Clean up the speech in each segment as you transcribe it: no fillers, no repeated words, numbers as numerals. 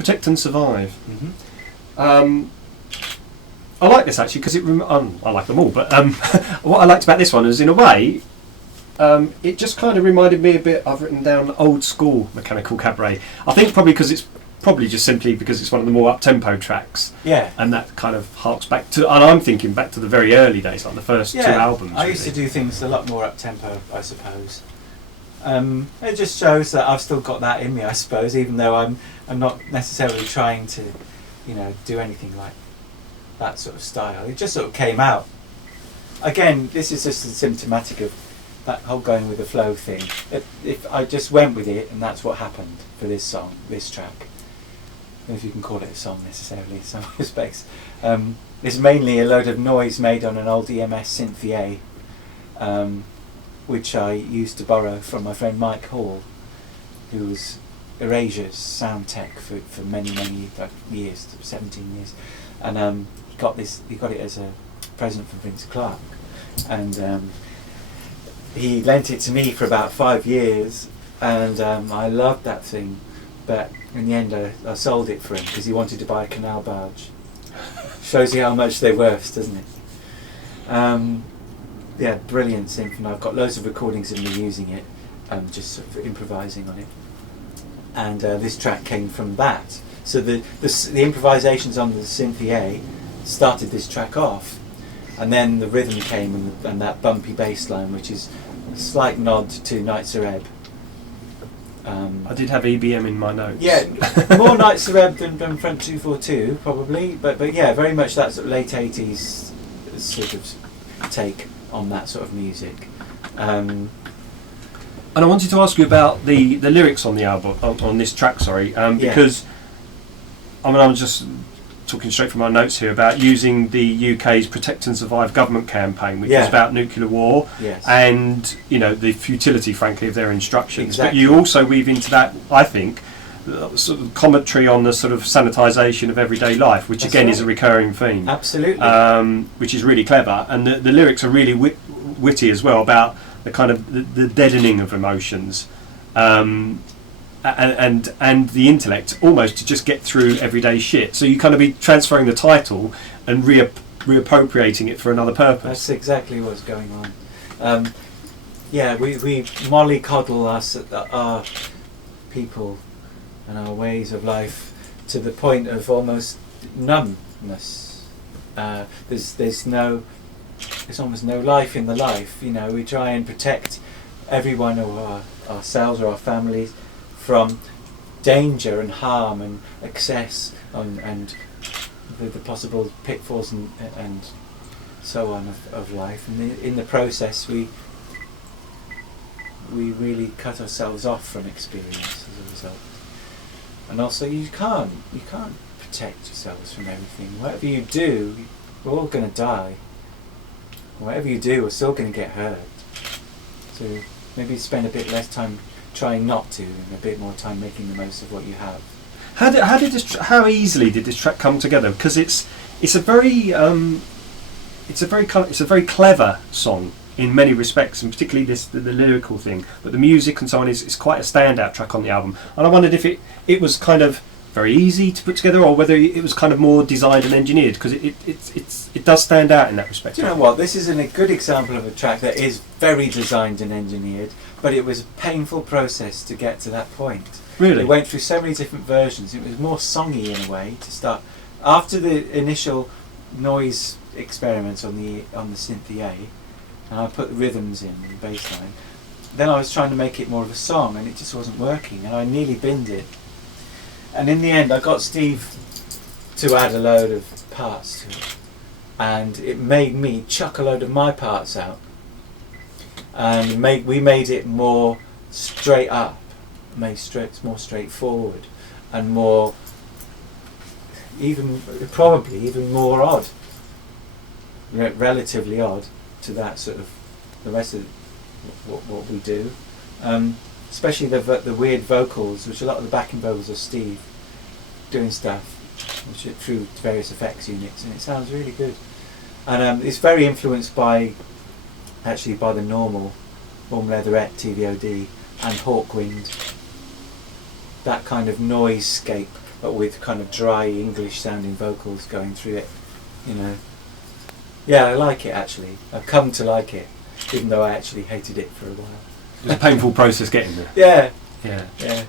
Protect and Survive. Mm-hmm. I like this actually because I like them all, but what I liked about this one is, in a way, it just kind of reminded me a bit. I've written down old school Mechanical Cabaret. I think probably because it's simply because it's one of the more up-tempo tracks. Yeah. And that kind of harks back to, and I'm thinking back to the very early days, like the first 2 albums. I used to do things a lot more up-tempo, I suppose. It just shows that I've still got that in me, I suppose, even though I'm not necessarily trying to, do anything like that sort of style. It just sort of came out. Again, this is just symptomatic of that whole going with the flow thing. If I just went with it, and that's what happened for this song, this track. I don't know if you can call it a song necessarily in some respects. It's mainly a load of noise made on an old EMS Synthia, which I used to borrow from my friend Mike Hall, who was Erasure's sound tech for many years, 17 years, and he got it as a present from Vince Clarke, and he lent it to me for about 5 years, and I loved that thing, but in the end I sold it for him because he wanted to buy a canal barge. Shows you how much they're worth, doesn't it? Yeah, brilliant synth, and I've got loads of recordings of me using it, just sort of improvising on it. And this track came from that. So the improvisations on the Synthia started this track off, and then the rhythm came and that bumpy bass line, which is a slight nod to Nights Are Ebb. I did have EBM in my notes. Yeah, more Nights Are Ebb than Front 242 probably, but yeah, very much that sort of late 80s sort of take on that sort of music. And I wanted to ask you about the lyrics on the album, on this track, because I'm just talking straight from my notes here about using the UK's Protect and Survive government campaign, which is about nuclear war and the futility, frankly, of their instructions. Exactly. But you also weave into that, I think, sort of commentary on the sort of sanitisation of everyday life, which That's again right. is a recurring theme. Absolutely. Which is really clever, and the lyrics are really witty as well, about the kind of the deadening of emotions. And the intellect almost to just get through everyday shit. So you kind of be transferring the title and reappropriating it for another purpose. That's exactly what's going on. We mollycoddle our people and our ways of life to the point of almost numbness. There's almost no life in the life. We try and protect everyone or ourselves or our families from danger and harm and excess and the possible pitfalls and so on of life, and in the process we really cut ourselves off from experience as a result. And also you can't protect yourselves from everything. Whatever you do, we're all going to die. Whatever you do, we're still going to get hurt. So maybe spend a bit less time trying not to, and a bit more time making the most of what you have. How easily did this track come together? Because it's a very clever song in many respects, and particularly the lyrical thing. But the music and so on is quite a standout track on the album. And I wondered if it was kind of very easy to put together, or whether it was kind of more designed and engineered, because it does stand out in that respect. Do you know what? This is a good example of a track that is very designed and engineered, but it was a painful process to get to that point. Really? It went through so many different versions. It was more songy in a way to start. After the initial noise experiments on the Synthia, and I put the rhythms in, the bass line, then I was trying to make it more of a song, and it just wasn't working, and I nearly binned it. And in the end I got Steve to add a load of parts to it, and it made me chuck a load of my parts out, and we made it more straight up, more straightforward, and more probably even more odd, relatively odd to that sort of the rest of what we do. Especially the weird vocals, which a lot of the backing vocals are Steve doing stuff through various effects units, and it sounds really good. And it's very influenced by the normal Warm Leatherette TVOD and Hawkwind, that kind of noise-scape but with kind of dry English sounding vocals going through it, you know. Yeah, I like it actually. I've come to like it, even though I actually hated it for a while. It was a painful process getting there. Yeah. Yeah. Yeah.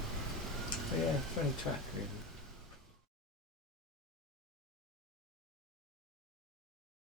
But yeah, funny track really.